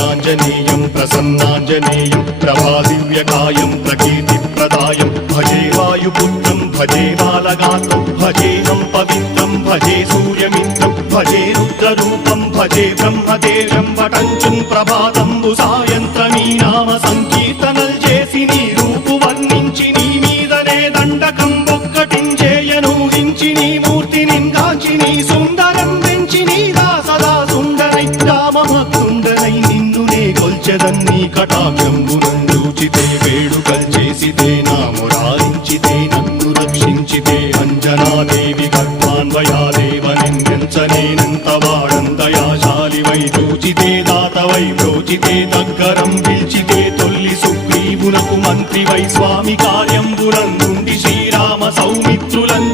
आञ्जनेयं प्रसन्नाञ्जनेयं प्रभादिव्यकायं प्रकीर्तिप्रदायं भजे वायुपुत्रं भजे बालगात्रं भजेऽहं पवित्रं भजे सूर्यमित्रं भजे रुद्ररूपं भजे ब्रह्मदेवं वटञ्चुं प्रभाతంబు సాయంత్రమీ నామ సంకీర్తనల్ చేసి నీ రూపు వర్ణించి నీ మీదనే దండకం ఒక్కటించేయను హించి నీ మూర్తిని గాంచి నీ సుందరం పెంచి నీ దాసదా సుందరై రామభక్తుండనై నిన్నునే కొల్చెదన్నీ కటాక్షంబునందూచితే వేడుకల్ చేసితే నా మురారించితే నన్ను రక్షించితే అంజనాదేవి గర్భాన్వయాదేవనెంచనేనంత వాడంతయాశాలివై చూచితే దాతవై ప్రోచితే దగ్గరం పిలిచితే తొల్లి సుగ్రీవునకు మంత్రివై స్వామి కార్యంబునందుండి శ్రీరామ సౌమిత్రులం